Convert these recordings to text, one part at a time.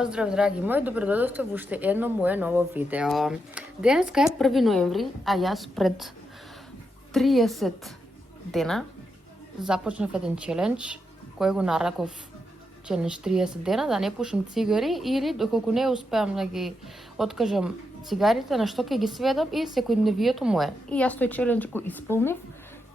поздрав, драги мои, добродојдовте во уште едно мое ново видео. Денеска е 1 ноември, а јас пред 30 дена започнав еден челендж, кој го нареков челендж 30 дена, да не пушам цигари или доколку не успеам да ги откажам цигарите, на што ќе ги сведам и секојдневието мое. И јас тој челендж го исполнив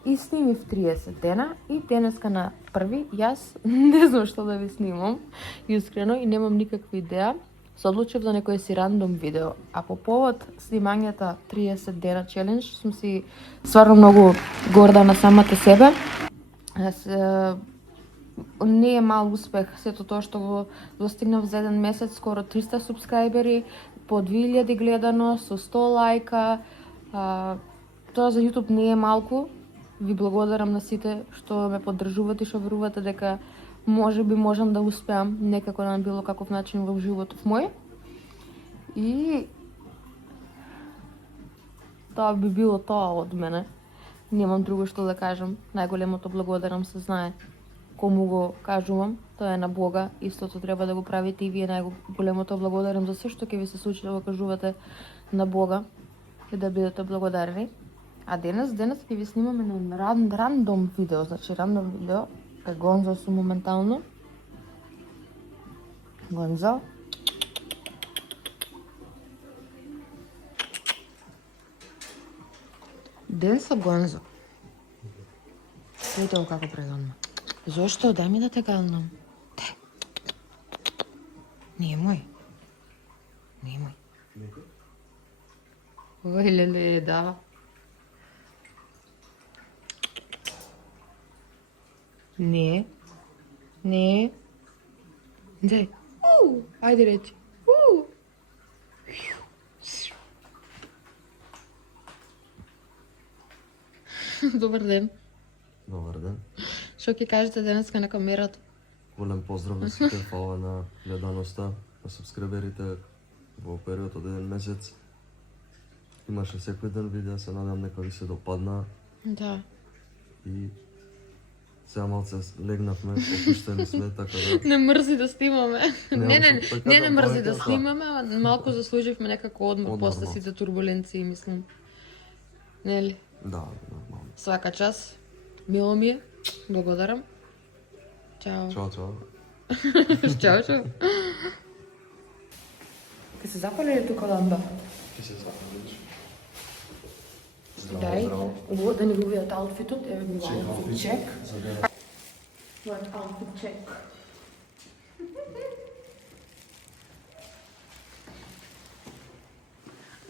и снимив 30 дена и денеска на први јас не знам што да ви снимам, искрено, и немам никаква идеја. Се одлучив за некој си рандом видео. А по повод снимањата 30 дена челендж сум си стварно многу горда на самата себе. Не е мал успех сето тоа што го достигнав за еден месец, скоро 300 субскрајбери, по 2000 гледано, со 100 лајка. Тоа за YouTube не е малку. Ви благодарам на сите што ме поддржувате и што верувате дека можеби можам да успеам некако на било каков начин во животот мој. И тоа би било тоа од мене. Немам друго што да кажам. Најголемото благодарам се знае кому го кажувам, тоа е на Бога. Истото треба да го правите и вие. Најголемото благодарам за се што ќе ви се случи да го кажувате на Бога и да бидете благодарни. А денес ќе ви снимаме на рандом видео, значи рандом видео, кај Гонзо сум моментално. Гонзо. Ден со Гонзо. Видите го како прегално. Зошто? Дај ми да те галнам. Не мој. Не мој. Ој, леле, да. Не. Не. Дај. Ајде речи. Добар ден. Добар ден. Што ќе кажете денеска на камерата? Голем поздрав на сите, фала на гледаноста, на субскриберите во период од еден месец. Имаше секој ден видео, се надам нека ви се допадна. Да. И сега малце легнавме, опуштени сме, така да... Не мрзи да снимаме. Не мрзи да повеќе, снимаме, а малку заслуживме некако одмор Одмор, после сите турбуленции, мислам. Нели? Да, нормално. Свака час. Мило ми е. Благодарам. Чао. Чао, чао. Чао, чао. Ке се запали ли тука ламба? Ке се запалиш. Дај. Ово да не го видат аутфитот. Еве го аутфит чек. What outfit check?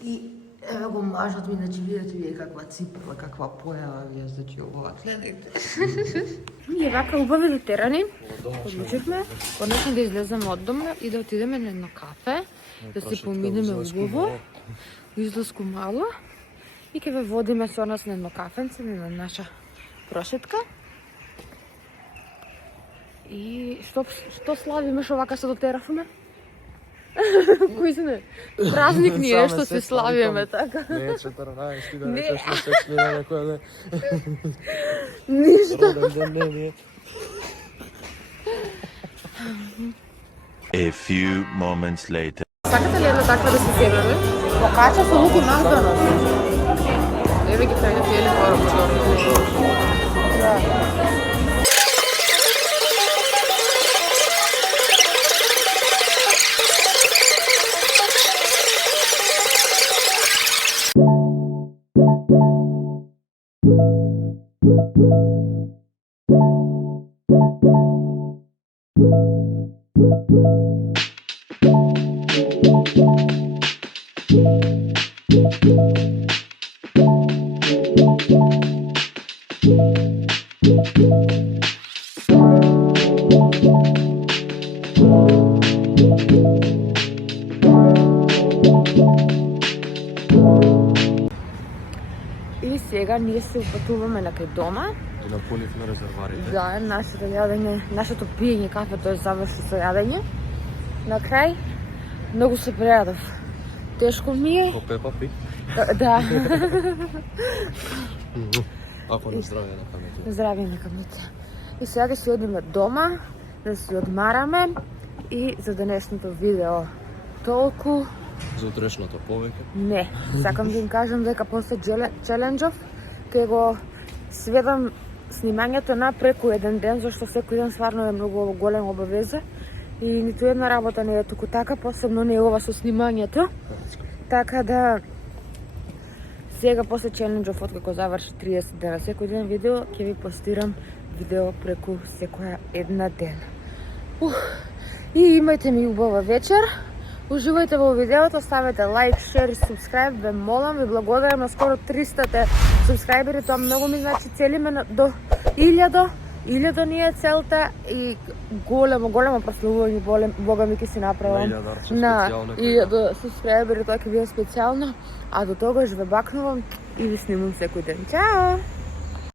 И еве го мажот ми, значи видите вие каква ципела, каква појава вие, значи ова гледайте. Ние вака убави дотерани, одлучивме конечно да излеземе од дома и да отидеме на едно кафе, да се поминеме убаво, изласку мало, и ќе ве водиме со нас на едно кафенце, на наша прошетка. И што славиме што вака се дотеравме? Кој се не? Празник ни е што се славиме така. Не, 14, да Не. речеш на секс на некој не. Ништо. Роден ден не е. A few moments later. Сакате ли една таква да се седаме? Покача со лук и Макдоналдс. Еве ги крајна фиели порок. И сега ние се упатуваме на кај дома. И наполнивме резерварите. Да, нашето јадење, нашето пиење кафе, тоа заврши со јадење. На крај, многу се прејадов. Тешко ми е. Ко Пепа Пиг. Да. Ако не здраве на памет. Здравје на камите. И сега ќе си одиме дома, да си одмараме И за денешното видео толку. За утрешното повеќе. Не, сакам да им кажам дека после челенџов ќе го сведам снимањето на преку еден ден, зашто секој ден стварно е многу голема обавеза и ниту една работа не е туку така, посебно не е ова со снимањето. Така да сега после челенџов, откако заврши 30 дена секој ден видео, ќе ви постирам видео преку секоја една ден. И имајте ми убава вечер. Уживајте во видеото, ставете лайк, шер и субскрайб, ве молам, ви благодарам на скоро 300 субскрайбери, тоа многу ми значи, целиме до 1000 ни е целта и големо прославување, Бога ми ќе си направам на 1000 субскрайбери, тоа ќе биде специјално, а до тогаш ве бакнувам и ви снимам секој ден. Чао!